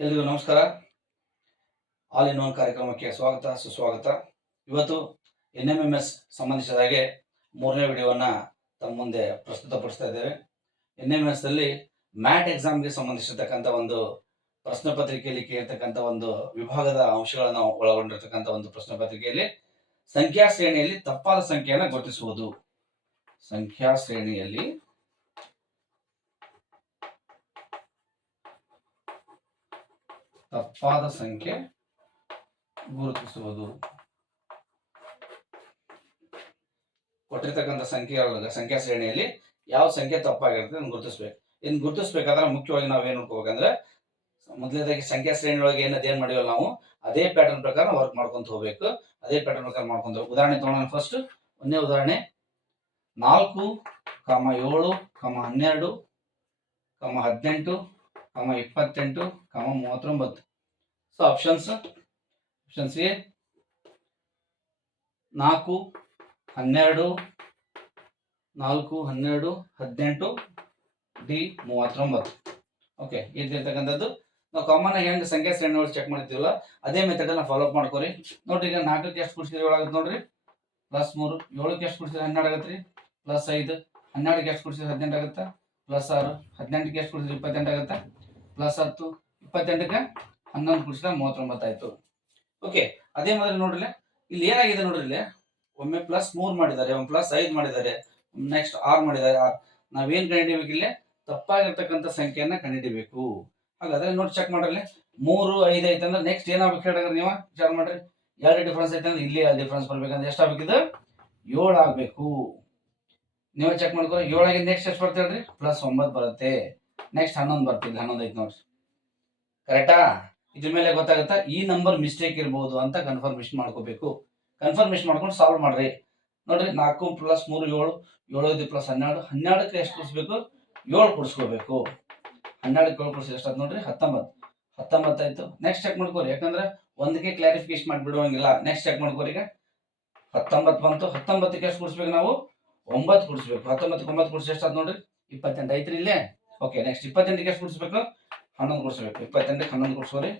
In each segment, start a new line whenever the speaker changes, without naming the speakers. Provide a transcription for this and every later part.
ಎಲ್ರಿಗೂ ನಮಸ್ಕಾರ. All in one ಕಾರ್ಯಕ್ರಮಕ್ಕೆ ಸ್ವಾಗತ, ಸುಸ್ವಾಗತ. ಇವತ್ತು ಎನ್ ಎಂ ಎಂ ಎಸ್ ಸಂಬಂಧಿಸಿದ ಹಾಗೆ ಮೂರನೇ ವಿಡಿಯೋವನ್ನು ತಮ್ಮ ಮುಂದೆ ಪ್ರಸ್ತುತಪಡಿಸ್ತಾ ಇದ್ದೇವೆ. ಎನ್ ಎಂ ಎಸ್ ಅಲ್ಲಿ ಮ್ಯಾಟ್ ಎಕ್ಸಾಮ್ಗೆ ಸಂಬಂಧಿಸಿರ್ತಕ್ಕಂಥ ಒಂದು ಪ್ರಶ್ನೆ ಪತ್ರಿಕೆಯಲ್ಲಿ ಕೇಳ್ತಕ್ಕಂಥ ಒಂದು ವಿಭಾಗದ ಅಂಶಗಳನ್ನು ಒಳಗೊಂಡಿರ್ತಕ್ಕಂಥ ಒಂದು ಪ್ರಶ್ನೆ ಪತ್ರಿಕೆಯಲ್ಲಿ ಸಂಖ್ಯಾ ಶ್ರೇಣಿಯಲ್ಲಿ ತಪ್ಪಾದ ಸಂಖ್ಯೆಯನ್ನು ಗುರುತಿಸುವುದು ಸಂಖ್ಯಾ ಶ್ರೇಣಿಯಲ್ಲಿ ತಪ್ಪಾದ ಸಂಖ್ಯೆ ಗುರುತಿಸುವುದು. ಕೊಟ್ಟಿರ್ತಕ್ಕಂಥ ಸಂಖ್ಯೆ ಸಂಖ್ಯಾ ಶ್ರೇಣಿಯಲ್ಲಿ ಯಾವ ಸಂಖ್ಯೆ ತಪ್ಪಾಗಿರುತ್ತೆ ಅದನ್ನು ಗುರುತಿಸ್ಬೇಕು. ಇನ್ನು ಗುರುತಿಸ್ಬೇಕಾದ್ರೆ ಮುಖ್ಯವಾಗಿ ನಾವು ಏನು ನೋಡ್ಕೋಬೇಕಂದ್ರೆ, ಮೊದಲನೇದಾಗಿ ಸಂಖ್ಯಾ ಶ್ರೇಣಿಯೊಳಗೆ ಏನದು ಏನ್ ಮಾಡಿವಲ್ಲ ನಾವು, ಅದೇ ಪ್ಯಾಟರ್ನ್ ಪ್ರಕಾರ ವರ್ಕ್ ಮಾಡ್ಕೊಂತ ಹೋಗ್ಬೇಕು. ಅದೇ ಪ್ಯಾಟರ್ನ್ ಪ್ರಕಾರ ಮಾಡ್ಕೊಂತ ಉದಾಹರಣೆ ತಗೊಳ್ಳೋಣ ಫಸ್ಟ್ ಒಂದೇ ಉದಾಹರಣೆ. ನಾಲ್ಕು, ಕಮ ಏಳು, ಕಮ ಹನ್ನೆರಡು, ಕಮ ಹದಿನೆಂಟು ಕಮ ಇಪ್ಪತ್ತೆಂಟು ಕಮ ಮೂವತ್ತೊಂಬತ್ತು. ಸೊ ಆಪ್ಷನ್ಸ್ ಆಪ್ಷನ್ಸ್ ಎ ನಾಲ್ಕು, ಹನ್ನೆರಡು ನಾಲ್ಕು, ಹನ್ನೆರಡು, ಹದಿನೆಂಟು ಡಿ ಮೂವತ್ತೊಂಬತ್ತು. ಓಕೆ ಇದ್ದಿರ್ತಕ್ಕಂಥದ್ದು ನಾವು ಕಾಮನ್ ಆಗಿ ಹೆಂಗೆ ಸಂಖ್ಯಾ ಶ್ರೇಣಿ ಒಳಗೆ ಚೆಕ್ ಮಾಡ್ತೀವಲ್ಲ, ಅದೇ ಮೆಥಡ್ ನಾವು ಫಾಲೋ ಅಪ್ ಮಾಡ್ಕೊರಿ. ನೋಡ್ರಿ, ಈಗ ನಾಲ್ಕಕ್ಕೆ ಎಷ್ಟು ಕುಡಿಸಿದ್ರೆ ಏಳಾಗುತ್ತೆ ನೋಡ್ರಿ. ಪ್ಲಸ್ ಮೂರು, ಏಳಕ್ಕೆ ಎಷ್ಟು ಕುಡಿಸಿದ್ರೆ ಹನ್ನೆರಡು ಆಗತ್ತೆ ರೀ. ಪ್ಲಸ್ ಐದು, ಹನ್ನೆರಡಕ್ಕೆ ಎಷ್ಟು ಕುಡಿಸಿದ್ರೆ ಹದಿನೆಂಟು ಆಗುತ್ತೆ? ಪ್ಲಸ್ ಆರು, ಹದಿನೆಂಟಕ್ಕೆ ಎಷ್ಟು ಕುಡಿಸಿದ್ರೆ ಇಪ್ಪತ್ತೆಂಟು ಆಗುತ್ತೆ? ಪ್ಲಸ್ ಹತ್ತು, ಇಪ್ಪತ್ತೆಂಟಕ್ಕೆ ಹನ್ನೊಂದು ಕುಡಿಸಿದ್ರೆ ಮೂವತ್ತೊಂಬತ್ತಾಯ್ತು. ಓಕೆ ಅದೇ ಮೊದಲು ನೋಡ್ರಿ ಇಲ್ಲಿ ಏನಾಗಿದೆ ನೋಡ್ರಿ ಇಲ್ಲಿ ಒಮ್ಮೆ ಪ್ಲಸ್ ಮೂರು ಮಾಡಿದ್ದಾರೆ, ಒಮ್ಮೆ ಪ್ಲಸ್ ಐದು ಮಾಡಿದ್ದಾರೆ ನೆಕ್ಸ್ಟ್ ಆರು ಮಾಡಿದ್ದಾರೆ ನಾವೇನ್ ಕಂಡಿಡಿಬೇಕು ಇಲ್ಲಿ ತಪ್ಪಾಗಿರ್ತಕ್ಕಂಥ ಸಂಖ್ಯೆಯನ್ನ ಕಂಡಿಡಿಬೇಕು ಹಾಗಾದ್ರೆ ನೋಡಿ ಚೆಕ್ ಮಾಡ್ರಿ ಮೂರು, ಐದು ಐತಂದ್ರೆ ನೆಕ್ಸ್ಟ್ ಏನಾಗ್ಬೇಕು ಹೇಳಿದ್ರೆ ನೀವು? ವಿಚಾರ ಮಾಡ್ರಿ. ಎರಡು ಡಿಫ್ರೆನ್ಸ್ ಐತೆ ಅಂದ್ರೆ ಇಲ್ಲಿ ಡಿಫ್ರೆನ್ಸ್ ಬರ್ಬೇಕಂದ್ರೆ ಎಷ್ಟು ಇದು? ಏಳು ಆಗಬೇಕು. ನೀವು ಚೆಕ್ ಮಾಡ್ಕೋ ಏಳಾಗಿ ನೆಕ್ಸ್ಟ್ ಎಷ್ಟು ಬರ್ತೇಳ್ರಿ ಪ್ಲಸ್ ಒಂಬತ್ತು ಬರುತ್ತೆ. ನೆಕ್ಸ್ಟ್ ಹನ್ನೊಂದು ಬರ್ತಿಲ್ಲ ಹನ್ನೊಂದು ಐತೆ ನೋಡ್ರಿ. ಕರೆಕ್ಟಾ ಇದ್ರ ಮೇಲೆ ಗೊತ್ತಾಗುತ್ತಾ? ಈ ನಂಬರ್ ಮಿಸ್ಟೇಕ್ ಇರ್ಬೋದು ಅಂತ ಕನ್ಫರ್ಮೇಶನ್ ಮಾಡ್ಕೋಬೇಕು. ಕನ್ಫರ್ಮೇಶನ್ ಮಾಡ್ಕೊಂಡು ಸಾಲ್ವ್ ಮಾಡ್ರಿ. ನೋಡ್ರಿ, ನಾಲ್ಕು ಪ್ಲಸ್ ಮೂರು ಏಳು ಏಳು ಐದು ಪ್ಲಸ್ ಹನ್ನೆರಡು, ಹನ್ನೆರಡಕ್ಕೆ ಎಷ್ಟು ಕೊಡಿಸ್ಬೇಕು? ಏಳು ಕೊಡಿಸ್ಕೋಬೇಕು. ಹನ್ನೆರಡಕ್ಕೆ ಏಳು ಕೊಡಿಸಿ ಎಷ್ಟಾಯ್ತು ನೋಡ್ರಿ? ಹತ್ತೊಂಬತ್ತು. ಹತ್ತೊಂಬತ್ತು ಆಯ್ತು. ನೆಕ್ಸ್ಟ್ ಚೆಕ್ ಮಾಡ್ಕೋರಿ. ಯಾಕಂದ್ರೆ ಒಂದಕ್ಕೆ ಕ್ಲಾರಿಫಿಕೇಶನ್ ಮಾಡಿಬಿಡುವಂಗಿಲ್ಲ ನೆಕ್ಸ್ಟ್ ಚೆಕ್ ಮಾಡ್ಕೋರಿ ಈಗ. ಹತ್ತೊಂಬತ್ತು ಬಂತು. ಹತ್ತೊಂಬತ್ತಕ್ಕೆ ಎಷ್ಟು ಕೊಡಿಸ್ಬೇಕು ನಾವು? ಒಂಬತ್ತು ಕೊಡಿಸ್ಬೇಕು. ಹತ್ತೊಂಬತ್ತಕ್ಕೆ ಒಂಬತ್ತು ಕೊಡಿಸಿ ಎಷ್ಟಾಯ್ತು ನೋಡ್ರಿ? ಇಪ್ಪತ್ತೆಂಟು. ಐತ್ರಿ ಇಲ್ಲೇ? ಓಕೆ ನೆಕ್ಸ್ಟ್ ಇಪ್ಪತ್ತೆಂಟಕ್ಕೆ ಎಷ್ಟು ಕೊಡಿಸ್ಬೇಕು? ಹನ್ನೊಂದು ಕೊಡಿಸ್ಬೇಕು. ಇಪ್ಪತ್ತೆಂಟಕ್ಕೆ ಹನ್ನೊಂದು ಕೊಡಿಸ್ಕೋರಿ.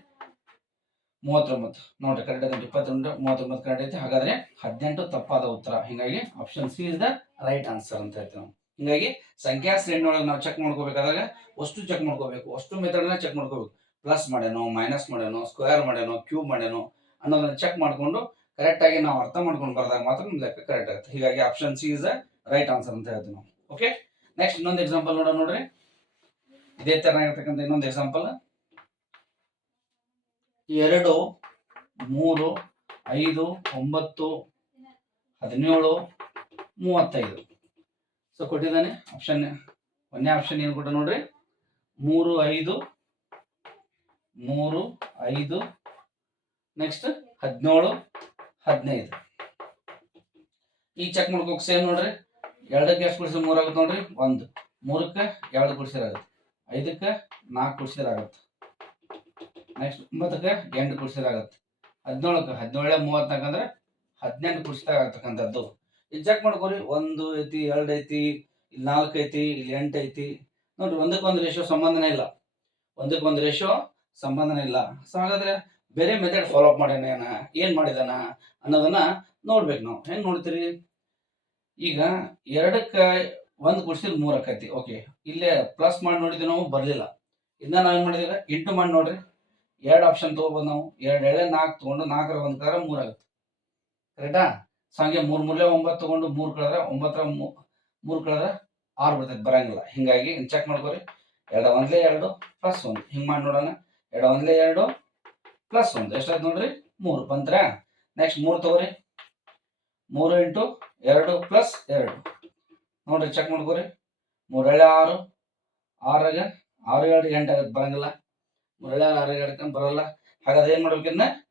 ಮೂವತ್ತೊಂಬತ್ತು. ನೋಡ್ರಿ ಕರೆಕ್ಟ್ ಐತೆ ಇಪ್ಪತ್ತೊಂದು ಮೂವತ್ತೊಂಬತ್ತು ಕರೆಕ್ಟ್ ಐತೆ. ಹಾಗಾದ್ರೆ ಹದಿನೆಂಟು ತಪ್ಪಾದ ಉತ್ತರ. ಹಿಂಗಾಗಿ option C is the right answer ಅಂತ ಹೇಳ್ತೀವಿ ನಾವು. ಹಿಂಗಾಗಿ ಸಂಖ್ಯಾ ಶ್ರೇಣಿಯೊಳಗೆ ನಾವು ಚೆಕ್ ಮಾಡ್ಕೋಬೇಕಾದಾಗ ಅಷ್ಟು ಚೆಕ್ ಮಾಡ್ಕೋಬೇಕು. ಅಷ್ಟು ಮೆಥಡ್ನ ಚೆಕ್ ಮಾಡ್ಕೋಬೇಕು. ಪ್ಲಸ್ ಮಾಡ್ಯಾನೋ ಮೈನಸ್ ಮಾಡ್ಯಾನೋ ಸ್ಕ್ವೇರ್ ಮಾಡ್ಯಾನೋ ಕ್ಯೂಬ್ ಮಾಡ್ಯಾನೋ ಅನ್ನೋದನ್ನ ಚೆಕ್ ಮಾಡಿಕೊಂಡು ಕರೆಕ್ಟಾಗಿ ನಾವು ಅರ್ಥ ಮಾಡ್ಕೊಂಡು ಬರೆದಾಗ ಮಾತ್ರ ನಮ್ಮ ಲೆಕ್ಕ ಕರೆಕ್ಟ್ ಆಗುತ್ತೆ. ಹೀಗಾಗಿ option C is the right answer ಅಂತ ಹೇಳ್ತೀವಿ ನಾವು. ಓಕೆ ನೆಕ್ಸ್ಟ್ ಇನ್ನೊಂದು ಎಕ್ಸಾಂಪಲ್ ನೋಡೋಣ ನೋಡ್ರಿ. ಇದೇ ತರನಾಗಿರ್ತಕ್ಕಂಥ ಇನ್ನೊಂದು ಎಕ್ಸಾಂಪಲ್ ಎರಡು, ಮೂರು, ಐದು, ಒಂಬತ್ತು, ಹದಿನೇಳು, ಮೂವತ್ತೈದು. ಸೊ ಕೊಟ್ಟಿದ್ದಾನೆ ಆಪ್ಷನ್ ಒಂದನೇ ಆಪ್ಷನ್ ಏನು ಕೊಟ್ಟ ನೋಡ್ರಿ. ಮೂರು, ಐದು ಮೂರು, ಐದು ನೆಕ್ಸ್ಟ್ ಹದಿನೇಳು, ಹದಿನೈದು. ಈ ಚೆಕ್ ಮಾಡ್ಕೋಕ್ ಸೇಮ್ ನೋಡ್ರಿ. ಎರಡಕ್ಕೆ ಎಷ್ಟು ಕೊಡಿಸಿ ಮೂರಾಗುತ್ತೆ ನೋಡ್ರಿ. ಒಂದು. ಮೂರಕ್ಕೆ ಎರಡು ಕುಡಿಸಿದ್ರೆ ಆಗುತ್ತೆ ಐದಕ್ಕೆ ನಾಲ್ಕು ಕುಡಿಸಿದ್ರೆ ಆಗುತ್ತೆ ನೆಕ್ಸ್ಟ್ ಒಂಬತ್ತಕ್ಕೆ ಎಂಟು ಕುಡಿಸಿದ್ರೆ ಆಗುತ್ತೆ ಹದಿನೇಳಕ್ಕೆ, ಹದಿನೇಳೆ ಮೂವತ್ನಾಲ್ಕು ಅಂದ್ರೆ ಹದಿನೆಂಟು ಕುಡಿಸಿದಾಗ ಆಗ್ತಕ್ಕಂಥದ್ದು ಇದು ಚೆಕ್ ಮಾಡ್ಕೋರಿ, ಒಂದು ಐತಿ, ಎರಡು ಐತಿ, ಇಲ್ಲಿ ನಾಲ್ಕು ಐತಿ, ಇಲ್ಲಿ ಎಂಟು ಐತಿ. ನೋಡ್ರಿ ಒಂದಕ್ಕೊಂದು ರೇಷೋ ಸಂಬಂಧನೇ ಇಲ್ಲ. ಒಂದಕ್ಕೊಂದು ರೇಷೋ ಸಂಬಂಧನೇ ಇಲ್ಲ. ಸೊ ಹಾಗಾದ್ರೆ ಬೇರೆ ಮೆಥಡ್ ಫಾಲೋ ಅಪ್ ಮಾಡ್ಯಾನ ಏನ್ ಮಾಡಿದಾನ ಅನ್ನೋದನ್ನ ನೋಡ್ಬೇಕು ನಾವು. ಹೆಂಗ್ ನೋಡ್ತೀರಿ? ಈಗ ಎರಡಕ್ಕೆ ಒಂದು ಗುಡ್ಸಿಲ್ ಮೂರು ಆಕೈತಿ. ಓಕೆ ಇಲ್ಲೇ ಪ್ಲಸ್ ಮಾಡಿ ನೋಡಿದ್ವಿ ನಾವು, ಬರಲಿಲ್ಲ. ಇನ್ನ ನಾವು ಏನು ಮಾಡಿದೀವಿ ಇಂಟು ಮಾಡಿ ನೋಡ್ರಿ. ಎರಡು ಆಪ್ಷನ್ ತಗೋಬೋದು ನಾವು. ಎರಡು ಎಳೆ ನಾಲ್ಕು ತೊಗೊಂಡು ನಾಲ್ಕರ ಒಂದು ಕಲರ ಮೂರು ಆಗುತ್ತೆ. ಕರೆಕ್ಟಾ ಸೊ ಹಂಗೆ ಮೂರು ಮೂರಲೆ ಒಂಬತ್ತು ತೊಗೊಂಡು ಮೂರು ಕಳೆದ್ರೆ ಒಂಬತ್ತರ ಮೂರು ಕಳೆದ್ರೆ ಆರು ಬರ್ತೈತೆ. ಬರಂಗಿಲ್ಲ. ಹಿಂಗಾಗಿ ಚೆಕ್ ಮಾಡ್ಕೋರಿ. ಎರಡು ಒಂದ್ಲೆ ಎರಡು ಪ್ಲಸ್ ಒಂದು. ಹಿಂಗೆ ಮಾಡಿ ನೋಡೋಣ. ಎರಡು ಒಂದ್ಲೆ ಎರಡು ಪ್ಲಸ್ ಒಂದು. ಎಷ್ಟಾಯ್ತು ನೋಡ್ರಿ? ಮೂರು. ಬಂತ್ರ? ನೆಕ್ಸ್ಟ್ ಮೂರು ತಗೋರಿ. ಮೂರು ಇಂಟು ಎರಡು ಪ್ಲಸ್ ಎರಡು. ನೋಡ್ರಿ ಚೆಕ್ ಮಾಡ್ಕೋರಿ. ಮೂರು ಎಳೆ ಆರು ಆರಾಗ ಆರು ಎರಡು ಎಂಟು ಆಗತ್ತೆ ಬರಂಗಿಲ್ಲ. ಮೂರು ಆರು ಆರು ಎರಡು ಬರಲ್ಲ ಹಾಗಾದ್ರೆ ಏನು ಮಾಡ್ಬೇಕಿನ್ನ ಇದನ್ನ?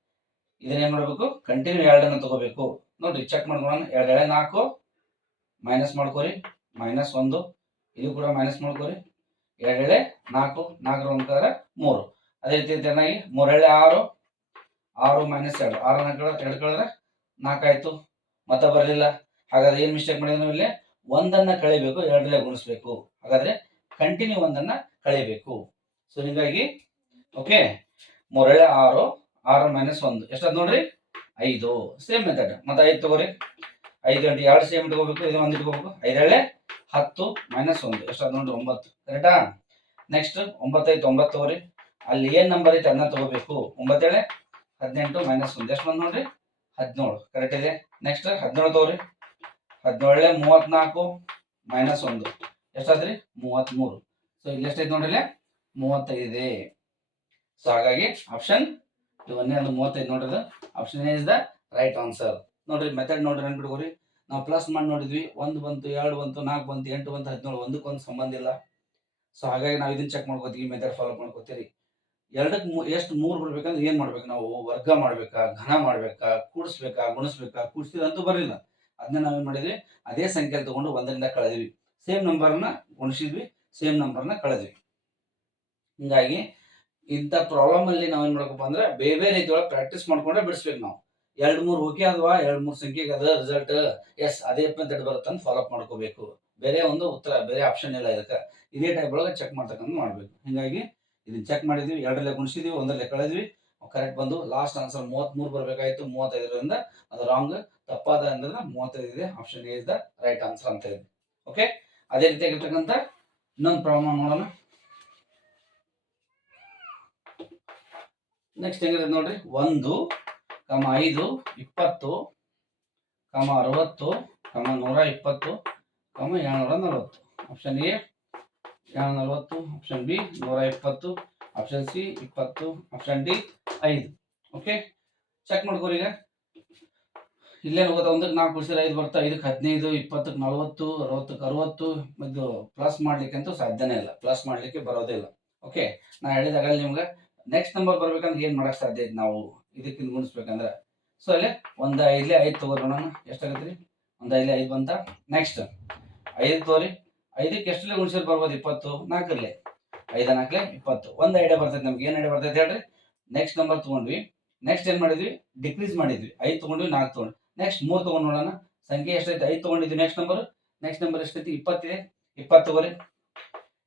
ಇದನ್ನ ಏನು ಮಾಡಬೇಕು? ಕಂಟಿನ್ಯೂ ಎರಡನ್ನು ತಗೋಬೇಕು. ನೋಡ್ರಿ ಚೆಕ್ ಮಾಡ್ಕೊಳ ಎರಡು ಎಳೆ ನಾಲ್ಕು ಮೈನಸ್ ಮಾಡ್ಕೋರಿ. ಮೈನಸ್ ಒಂದು, ಇದು ಕೂಡ ಮೈನಸ್ ಮಾಡ್ಕೋರಿ. ಎರಡು ಎಳೆ ನಾಲ್ಕು ನಾಲ್ಕರ ಒಂದು ಕಲರ ಮೂರು. ಅದೇ ರೀತಿ ಚೆನ್ನಾಗಿ ಮೂರೆಳೆ ಆರು ಆರು ಮೈನಸ್ ಎರಡು. ಆರು ನಾಲ್ಕು ಎರಡು ಕಳೆದ್ರೆ ನಾಲ್ಕಾಯ್ತು. ಮತ್ತೆ ಬರಲಿಲ್ಲ. ಹಾಗಾದ್ರೆ ಏನು ಮಿಸ್ಟೇಕ್ ಮಾಡಿದ್ವಿ ನಾವು ಇಲ್ಲಿ? ಒಂದನ್ನ ಕಳಿಬೇಕು ಎರಡರಲ್ಲೇ ಗುಣಿಸ್ಬೇಕು. ಹಾಗಾದ್ರೆ ಕಂಟಿನ್ಯೂ ಒಂದನ್ನ ಕಳಿಬೇಕು ಸೊ ಹೀಗಾಗಿ ಓಕೆ ಮೂರೇಳೆ ಆರು ಆರು ಮೈನಸ್ ಒಂದು. ಎಷ್ಟು ನೋಡ್ರಿ? ಐದು. ಸೇಮ್ ಮೆಥಡ್ ಮತ್ತೆ ಐದು ತಗೋರಿ. ಐದು ಗಂಟೆ, ಎರಡು ಸೇಮ್ ಇಟ್ಕೋಬೇಕು ಇದು ಒಂದು ಇಟ್ಕೋಬೇಕು. ಐದೇಳೆ ಹತ್ತು ಮೈನಸ್ ಒಂದು. ಎಷ್ಟು ನೋಡ್ರಿ? ಒಂಬತ್ತು. ಕರೆಕ್ಟಾ ನೆಕ್ಸ್ಟ್ ಒಂಬತ್ತೈದು ಒಂಬತ್ತು ತಗೋರಿ. ಅಲ್ಲಿ ಏನ್ ನಂಬರ್ ಐತೆ ಅದನ್ನ ತಗೋಬೇಕು. ಒಂಬತ್ತೇಳೆ ಹದಿನೆಂಟು ಮೈನಸ್ ಒಂದು. ಎಷ್ಟು ಬಂದು ನೋಡ್ರಿ? ಹದಿನೇಳು. ಕರೆಕ್ಟ್ ಇದೆ? ನೆಕ್ಸ್ಟ್ ಹದಿನೇಳು ತಗೋರಿ. ಹದಿನೇಳೆ ಮೂವತ್ನಾಲ್ಕು ಮೈನಸ್ ಒಂದು. ಎಷ್ಟಾದ್ರಿ? ಮೂವತ್ತ್ಮೂರು ಸೊ ಇಲ್ಲಿ ಎಷ್ಟೈತೆ ನೋಡ್ರಿ ಮೂವತ್ತೈದು. ಇದೆ ಸೊ ಹಾಗಾಗಿ ಆಪ್ಷನ್ ಇವನ್ನೇ ಒಂದು ಮೂವತ್ತೈದು ನೋಡ್ರಿ option is the right answer ನೋಡ್ರಿ ಮೆಥಡ್ ನೋಡ್ರಿ ಅನ್ಬಿಡ್ಕೋರಿ ನಾವು ಪ್ಲಸ್ ಮಾಡಿ ನೋಡಿದ್ವಿ. ಒಂದು ಬಂತು, ಎರಡು ಬಂತು, ನಾಲ್ಕು ಬಂತು, ಎಂಟು ಬಂತು, ಹದಿನೇಳು ಒಂದಕ್ಕೊಂದು ಸಂಬಂಧ ಇಲ್ಲ. ಸೊ ಹಾಗಾಗಿ ನಾವು ಇದನ್ನ ಚೆಕ್ ಮಾಡ್ಕೋತೀವಿ ಮೆಥಡ್ ಫಾಲೋ ಮಾಡ್ಕೋತೀರಿ. ಎರಡಕ್ಕೆ ಮೂ, ಎಷ್ಟು ಮೂರು ಬರ್ಬೇಕಂದ್ರೆ ಏನು ಮಾಡ್ಬೇಕು ನಾವು? ವರ್ಗ ಮಾಡ್ಬೇಕಾ? ಘನ ಮಾಡ್ಬೇಕಾ? ಕೂಡಿಸ್ಬೇಕಾ? ಗುಣಿಸ್ಬೇಕಾ? ಕೂಡಿಸಿದಂತೂ ಬರಲಿಲ್ಲ. ಅದನ್ನ ನಾವೇನು ಮಾಡಿದ್ವಿ? ಅದೇ ಸಂಖ್ಯೆ ತಗೊಂಡು ಒಂದರಿಂದ ಕಳೆದ್ವಿ. ಸೇಮ್ ನಂಬರ್ನ ಗುಣಿಸಿದ್ವಿ ಸೇಮ್ ನಂಬರ್ನ ಕಳೆದ್ವಿ. ಹಿಂಗಾಗಿ ಇಂಥ ಪ್ರಾಬ್ಲಮ್ ಅಲ್ಲಿ ನಾವೇನ್ ಮಾಡ್ಬೇಕಪ್ಪ ಅಂದ್ರೆ ಬೇರೆ ಬೇರೆ ರೀತಿಯೊಳಗೆ ಪ್ರಾಕ್ಟೀಸ್ ಮಾಡ್ಕೊಂಡ್ರೆ ಬಿಡಿಸ್ಬೇಕು ನಾವು. ಎರಡು ಮೂರು ಓಕೆ ಅದ್ವಾ ಎರಡು ಮೂರು ಸಂಖ್ಯೆಗೆ ಅದ ರಿಸಲ್ಟ್ ಎಸ್ ಅದೇ ಮೆಥಡ್ ಬರುತ್ತೆ ಅಂತ ಫಾಲೋ ಮಾಡ್ಕೋಬೇಕು. ಬೇರೆ ಒಂದು ಉತ್ತರ, ಬೇರೆ ಆಪ್ಷನ್ ಇಲ್ಲ ಇದಕ್ಕೆ. ಇದೇ ಟೈಪ್ ಒಳಗೆ ಚೆಕ್ ಮಾಡ್ತಕ್ಕಂಥ ಮಾಡ್ಬೇಕು. ಹಿಂಗಾಗಿ ಇದನ್ನ ಚೆಕ್ ಮಾಡಿದ್ವಿ, ಎರಡರಲ್ಲೇ ಗುಣಿಸಿದ್ವಿ, ಒಂದರಲ್ಲೇ ಕಳೆದ್ವಿ. ಕರೆಕ್ಟ್ ಬಂದು ಲಾಸ್ಟ್ ಆನ್ಸರ್ ಮೂವತ್ಮೂರು ಬರಬೇಕಾಯ್ತು, ಮೂವತ್ತೈದರಿಂದ ಅದು ರಾಂಗ್ ತಪ್ಪಾದ ಅಂದ್ರೆ ಮೂವತ್ತೈದು ಇದೆ option A is the right answer ಅಂತ ಇದೆ ಓಕೆ ಅದೇ ರೀತಿಯಾಗಿರ್ತಕ್ಕಂಥ ಇನ್ನೊಂದು ಪ್ರಾಬ್ಲಮ್ ನೋಡೋಣ. ನೆಕ್ಸ್ಟ್ ಹೆಂಗಿರುತ್ತೆ ನೋಡ್ರಿ? ಒಂದು ಕಮ ಐದು, ಇಪ್ಪತ್ತು ಕಮ ಅರವತ್ತು ಕಮ ನೂರ ಇಪ್ಪತ್ತು ಕಮ ಏಳ್ನೂರ ನಲವತ್ತು. ಆಪ್ಷನ್ ಎ ಏಳ್ನೂರ ನಲವತ್ತು ಆಪ್ಷನ್ ಬಿ ನೂರ ಇಪ್ಪತ್ತು ಆಪ್ಷನ್ ಸಿ ಇಪ್ಪತ್ತು. ಆಪ್ಷನ್ ಡಿ ಐದು. ಓಕೆ ಚೆಕ್ ಮಾಡ್ಕೋರಿ ಈಗ. ಇಲ್ಲೇನು ಗೊತ್ತಾ ಒಂದಕ್ಕೆ ನಾಲ್ಕು ಕೊಡಿಸಿದ್ರೆ ಐದು ಬರ್ತಾ ಐದಕ್ಕೆ ಹದಿನೈದು, ಇಪ್ಪತ್ತಕ್ಕೆ ನಲವತ್ತು, ಅರವತ್ತಕ್ಕೆ ಅರವತ್ತು. ಇದು ಪ್ಲಸ್ ಮಾಡ್ಲಿಕ್ಕೆ ಅಂತೂ ಸಾಧ್ಯನೇ ಇಲ್ಲ. ಪ್ಲಸ್ ಮಾಡ್ಲಿಕ್ಕೆ ಬರೋದೇ ಇಲ್ಲ. ಓಕೆ ನಾ ಹೇಳಿದಾಗ ನಿಮ್ಗೆ ನೆಕ್ಸ್ಟ್ ನಂಬರ್ ಬರ್ಬೇಕಂದ್ರೆ ಏನು ಮಾಡಕ್ ಸಾಧ್ಯ ಐತಿ ನಾವು ಇದಕ್ಕಿಂತ ಗುಣಿಸ್ಬೇಕಂದ್ರೆ ಸೊ ಅಲ್ಲಿ ಒಂದು ಐದಲೇ ಐದು ತಗೋರಿ ನೋಡೋಣ. ರೀ ಒಂದು ಐದಲೇ ಐದು ಬಂತ? ನೆಕ್ಸ್ಟ್ ಐದು ತಗೋರಿ. ಐದಕ್ಕೆ ಎಷ್ಟಲ್ಲೇ ಗುಣಿಸಿದ್ರೆ ಬರ್ಬೋದು ಇಪ್ಪತ್ತು. ನಾಲ್ಕರಲ್ಲಿ. ಐದ ನಾಲ್ಕಲೆ ಇಪ್ಪತ್ತು. ಒಂದ್ ಐಡಿಯಾ ಬರ್ತೈತೆ ನಮ್ಗೆ. ಏನ್ ಐಡಿಯಾ ಬರ್ತೈತೆ ಹೇಳ್ರಿ? ನೆಕ್ಸ್ಟ್ ನಂಬರ್ ತಗೊಂಡ್ವಿ. ನೆಕ್ಸ್ಟ್ ಏನ್ ಮಾಡಿದ್ವಿ? ಡಿಕ್ರೀಸ್ ಮಾಡಿದ್ವಿ. ಐದು ತಗೊಂಡ್ವಿ, ನಾಲ್ಕು ತಗೊಂಡ್ವಿ. ನೆಕ್ಸ್ಟ್ ಮೂರ್ ತಗೊಂಡ್ ನೋಡೋಣ. ಸಂಖ್ಯೆ ಎಷ್ಟೈತೆ? ಐದು ತಗೊಂಡಿದ್ವಿ ನೆಕ್ಸ್ಟ್ ನಂಬರ್ ನೆಕ್ಸ್ಟ್ ನಂಬರ್ ಎಷ್ಟೈತಿ? ಇಪ್ಪತ್ತಿದೆ ಇಪ್ಪತ್ತು ತಗೋರಿ.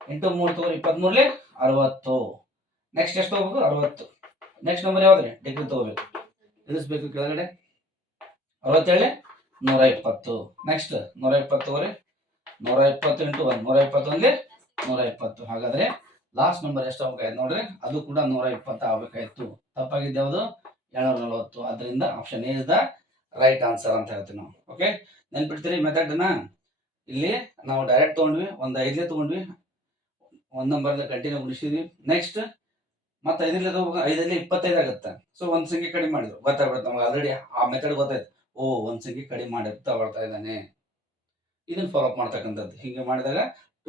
ಎಂಟು, ಮೂರು ತಗೋರಿ. ಇಪ್ಪತ್ಮೂರ್ಲೆ ಅರವತ್ತು. ನೆಕ್ಸ್ಟ್ ಎಷ್ಟು ತಗೋಬೇಕು? ಅರವತ್ತು. Next number ಯಾವ್ದ್ರಿ? ಡಿಗ್ರಿ ತಗೋಬೇಕು. ಇಳಿಸ್ಬೇಕು ಕೆಳಗಡೆ. ಅರವತ್ತೇಳೆ? ನೂರ ಇಪ್ಪತ್ತು ನೆಕ್ಸ್ಟ್ ನೂರ ಇಪ್ಪತ್ತು ತಗೋರಿ. ನೂರ ಇಪ್ಪತ್ತು ಇಂಟು ಒಂದು. ನೂರ ಇಪ್ಪತ್ತೊಂದೇ ನೂರ ಇಪ್ಪತ್ತು ಹಾಗಾದ್ರೆ ಲಾಸ್ಟ್ ನಂಬರ್ ಎಷ್ಟು ಆಗ್ಬೇಕಾಯ್ತು ನೋಡ್ರಿ? ಅದು ಕೂಡ ನೂರ ಇಪ್ಪತ್ತು ಆಗ್ಬೇಕಾಯ್ತು ತಪ್ಪಾಗಿದ್ದು ಯಾವುದು? ನಲವತ್ತು. ಅದರಿಂದ option A is the right answer ಅಂತ ಹೇಳ್ತೀವಿ ನಾವು. ಓಕೆ ನೆನ್ಪಿಡ್ತೀರಿ ಮೆಥಡ್ನ ಇಲ್ಲಿ ನಾವು ಡೈರೆಕ್ಟ್ ತಗೊಂಡ್ವಿ, ಒಂದು ಐದನೇ ತಗೊಂಡ್ವಿ. ಒಂದು ನಂಬರ್ ಕಂಟಿನ್ಯೂ ಮುಗಿಸಿದ್ವಿ. ನೆಕ್ಸ್ಟ್ ಮತ್ತೆ ಐದರಲ್ಲಿ ತಗೋಬೇಕು? ಐದರಲ್ಲಿ ಇಪ್ಪತ್ತೈದು ಆಗುತ್ತೆ. ಸೊ ಒಂದು ಸಂಖ್ಯೆ ಕಡಿಮೆ ಮಾಡಿದ್ರು. ಗೊತ್ತಾಗ್ಬಿಡುತ್ತೆ ನಮ್ಗೆ ಆಲ್ರೆಡಿ ಆ ಮೆಥಡ್ ಗೊತ್ತಾಯ್ತು. ಓ, ಒಂದು ಸಂಖ್ಯೆ ಕಡಿಮೆ ಮಾಡಿರ್ತಾ ಬರ್ತಾ ಇದ್ದಾನೆ. ಇದನ್ನ ಫಾಲೋ ಅಪ್ ಮಾಡ್ತಕ್ಕಂಥದ್ದು. ಹಿಂಗೆ ಮಾಡಿದಾಗ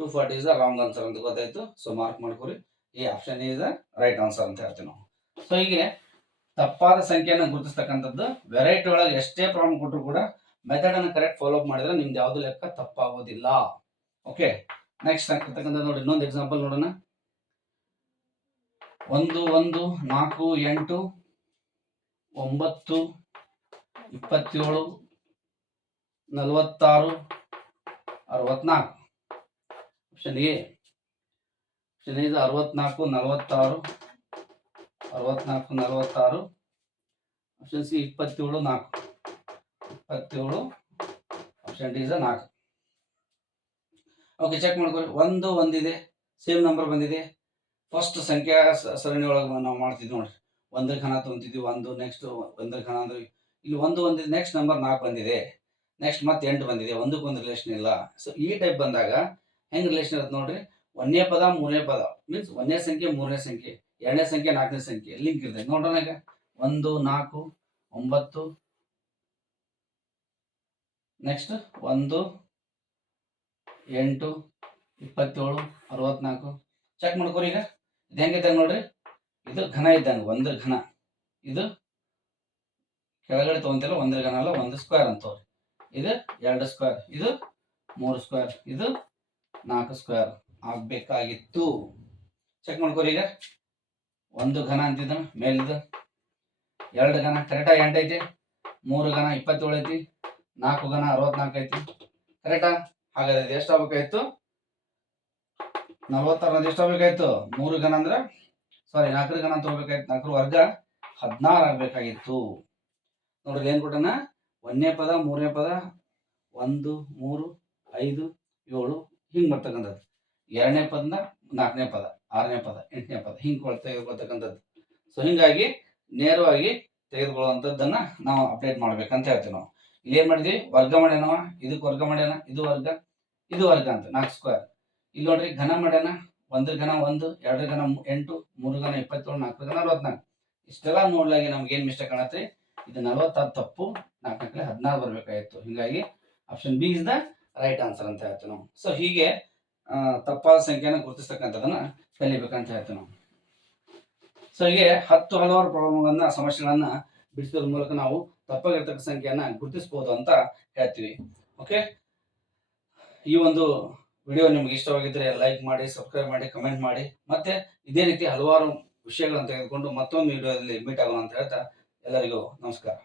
two forty is the wrong answer ಅಂತ ಗೊತ್ತಾಯ್ತು. ಸೊ ಮಾರ್ಕ್ ಮಾಡ್ಕೊರಿ. ಈ option is the right answer ಅಂತ ಹೇಳ್ತೀವಿ ನಾವು. ಸೊ ಹೀಗೆ ತಪ್ಪಾದ ಸಂಖ್ಯೆಯನ್ನು ಗುರುತಿಸ್ತಕ್ಕಂಥದ್ದು ವೆರೈಟಿ ಒಳಗೆ ಎಷ್ಟೇ ಪ್ರಾಬ್ಲಮ್ ಕೊಟ್ಟರು ಕೂಡ ಮೆಥಡ್ ಅನ್ನು ಕರೆಕ್ಟ್ ಫಾಲೋ ಅಪ್ ಮಾಡಿದ್ರೆ ನಿಮ್ದು ಯಾವ್ದು ಲೆಕ್ಕ ತಪ್ಪಾಗೋದಿಲ್ಲ. ಓಕೆ ನೆಕ್ಸ್ಟ್ ಆಗ್ತಕ್ಕಂಥ ನೋಡಿ, ಇನ್ನೊಂದು ಎಕ್ಸಾಂಪಲ್ ನೋಡೋಣ. ಒಂದು ಒಂದು, ನಾಲ್ಕು, ಎಂಟು, ಒಂಬತ್ತು, ಇಪ್ಪತ್ತೇಳು, ನಲವತ್ತಾರು, ಅರವತ್ನಾಲ್ಕು. ಆಪ್ಷನ್ ಎ ಅರವತ್ನಾಲ್ಕು, ನಲವತ್ತಾರು ಅರವತ್ನಾಲ್ಕು, ನಲವತ್ತಾರು ಆಪ್ಷನ್ ಸಿ ಇಪ್ಪತ್ತೇಳು, ನಾಲ್ಕು. ಇಪ್ಪತ್ತೇಳು ಆಪ್ಷನ್ ಡಿ ಇಸ್ ನಾಲ್ಕು. ಓಕೆ ಚೆಕ್ ಮಾಡ್ಕೊಳ್ಳಿ. ಒಂದು, ಒಂದಿದೆ. ಸೇಮ್ ನಂಬರ್ ಬಂದಿದೆ. ಫಸ್ಟ್ ಸಂಖ್ಯಾ ಸರಣಿ ಒಳಗೆ ನಾವು ಮಾಡ್ತಿದ್ವಿ ನೋಡ್ರಿ. ಒಂದರ ಖಾನ ತೊಗೊಂತಿದ್ವಿ ಒಂದು ನೆಕ್ಸ್ಟ್ ಒಂದರ ಘನ ಅಂದ್ರೆ ಇಲ್ಲಿ ಒಂದು, ಒಂದಿದೆ. ನೆಕ್ಸ್ಟ್ ನಂಬರ್ ನಾಲ್ಕು ಬಂದಿದೆ. ನೆಕ್ಸ್ಟ್ ಮತ್ತೆ ಎಂಟು ಬಂದಿದೆ. ಒಂದಕ್ಕೊಂದು ರಿಲೇಷನ್ ಇಲ್ಲ. ಸೊ ಈ ಟೈಪ್ ಬಂದಾಗ ಹೆಂಗ್ ರಿಲೇಷನ್ ಇರುತ್ತೆ ನೋಡ್ರಿ? ಒಂದನೇ ಪದ ಮೂರನೇ ಪದ. ಮೀನ್ಸ್ ಒಂದನೇ ಸಂಖ್ಯೆ, ಮೂರನೇ ಸಂಖ್ಯೆ. ಎರಡನೇ ಸಂಖ್ಯೆ, ನಾಲ್ಕನೇ ಸಂಖ್ಯೆ. ಲಿಂಕ್ ಇರ್ತೈತೆ. ನೋಡೋಣ ಈಗ. ಒಂದು, ನಾಲ್ಕು, ಒಂಬತ್ತು. ನೆಕ್ಸ್ಟ್ ಒಂದು, ಎಂಟು, ಇಪ್ಪತ್ತೇಳು, ಅರವತ್ನಾಲ್ಕು. ಚೆಕ್ ಮಾಡ್ಕೋರಿ ಈಗ. ಇದು ಹೆಂಗಿದೆ ನೋಡ್ರಿ? ಇದು ಘನ ಇದ್ದಂಗೆ, ಒಂದು ಘನ. ಇದು ಕೆಳಗಡೆ ತಗೊಂತಿಲ್ಲ ಒಂದ್ರ ಘನ ಅಲ್ಲ, ಒಂದು ಸ್ಕ್ವೇರ್ ಅಂತವ್ರಿ ಇದು ಎರಡು ಸ್ಕ್ವೇರ್ ಇದು ಮೂರು ಸ್ಕ್ವೇರ್ ಇದು ನಾಲ್ಕು ಸ್ಕ್ವೇರ್ ಆಗಬೇಕಾಗಿತ್ತು. ಚೆಕ್ ಮಾಡ್ಕೋರಿ ಈಗ. ಒಂದು ಘನ ಅಂತಿದ್ದಾನ ಮೇಲಿದು ಎರಡು ಘನ ಕರೆಕ್ಟಾಗಿ ಎಂಟು ಐತಿ. ಮೂರು ಘನ, ಇಪ್ಪತ್ತೇಳು ಐತಿ. ನಾಲ್ಕು ಘನ, ಅರವತ್ನಾಲ್ಕು ಐತಿ. ಕರೆಕ್ಟಾ ಹಾಗಾದ್ರೆ ಎಷ್ಟು ಆಗ್ಬೇಕಾಯ್ತು ನಲವತ್ತಾರು ಎಷ್ಟು ಆಗ್ಬೇಕಾಯ್ತು ಮೂರು ಘನ ಅಂದ್ರೆ ಸಾರಿ ನಾಲ್ಕರ ಘನ ಅಂತ ಹೋಗ್ಬೇಕಾಯ್ತು ನಾಲ್ಕರ ವರ್ಗ ಹದಿನಾರು ಆಗಬೇಕಾಗಿತ್ತು. ನೋಡ್ರಿ, ಏನು ಕೊಟ್ಟನ? ಒಂದನೇ ಪದ, ಮೂರನೇ ಪದ, ಒಂದು, ಮೂರು, ಐದು, ಏಳು ಹಿಂಗ್ ಬರ್ತಕ್ಕಂಥದ್ದು. ಎರಡನೇ ಪದನ ನಾಲ್ಕನೇ ಪದ, ಆರನೇ ಪದ, ಎಂಟನೇ ಪದ, ಹಿಂಗ್ ತೆಗೆದುಕೊಳ್ತಕ್ಕಂಥದ್ದು. ಸೊ ಹಿಂಗಾಗಿ ನೇರವಾಗಿ ತೆಗೆದುಕೊಳ್ಳುವಂಥದ್ದನ್ನ ನಾವು ಅಪ್ಡೇಟ್ ಮಾಡ್ಬೇಕಂತ ಹೇಳ್ತೀವಿ ನಾವು. ಇಲ್ಲಿ ಏನ್ ಮಾಡಿದ್ವಿ? ವರ್ಗ ಮಾಡ್ಯಾನವ. ಇದಕ್ಕೆ ವರ್ಗ ಮಾಡ್ಯಾನ? ಇದು ವರ್ಗ ಇದು ವರ್ಗ ಅಂತ, ನಾಲ್ಕು ಸ್ಕ್ವೇರ್ ಇಲ್ಲಿ ನೋಡ್ರಿ, ಘನ ಮಾಡ್ಯಾನ, ಒಂದ್ರ ಘನ ಒಂದು ಎರಡು ಘನ ಎಂಟು, ಮೂರು ಘನ ಇಪ್ಪತ್ತೇಳು ನಾಲ್ಕು ಘನ ಅರವತ್ನಾಲ್ಕು ಇಷ್ಟೆಲ್ಲ ನೋಡ್ಲಾಗಿ ನಮ್ಗೆ ಏನು ಮಿಸ್ಟೇಕ್ ಕಾಣತ್ರಿ? ಇದು ನಲವತ್ತಾರು ತಪ್ಪು ನಾಲ್ಕು ಹದಿನಾರು ಬರಬೇಕಾಗಿತ್ತು. ಹಿಂಗಾಗಿ option B is the right answer ಅಂತ ಹೇಳ್ತೀವಿ ನಾವು ಸೊ ಹೀಗೆ ತಪ್ಪಾದ ಸಂಖ್ಯೆನ ಗುರುತಿಸ್ತಕ್ಕಂಥದನ್ನ ಕಲಿಬೇಕಂತ ಹೇಳ್ತೀವಿ ನಾವು. ಸೊ ಹೀಗೆ ಹತ್ತು ಹಲವಾರು ಪ್ರಾಬ್ಲಮ್ಗಳನ್ನ ಸಮಸ್ಯೆಗಳನ್ನ ಬಿಡಿಸೋದ್ರ ಮೂಲಕ ನಾವು ತಪ್ಪಾಗಿರ್ತಕ್ಕ ಸಂಖ್ಯೆಯನ್ನ ಗುರುತಿಸಬಹುದು ಅಂತ ಹೇಳ್ತೀವಿ. ಓಕೆ ಈ ಒಂದು ವಿಡಿಯೋ ನಿಮ್ಗೆ ಇಷ್ಟವಾಗಿದ್ರೆ ಲೈಕ್ ಮಾಡಿ ಸಬ್ಸ್ಕ್ರೈಬ್ ಮಾಡಿ ಕಮೆಂಟ್ ಮಾಡಿ. ಮತ್ತೆ ಇದೇ ರೀತಿ ಹಲವಾರು ವಿಷಯಗಳನ್ನು ತೆಗೆದುಕೊಂಡು ಮತ್ತೊಂದು ವಿಡಿಯೋದಲ್ಲಿ ಮೀಟ್ ಆಗೋಣ ಅಂತ ಹೇಳ್ತಾ ಎಲ್ಲರಿಗೂ ನಮಸ್ಕಾರ.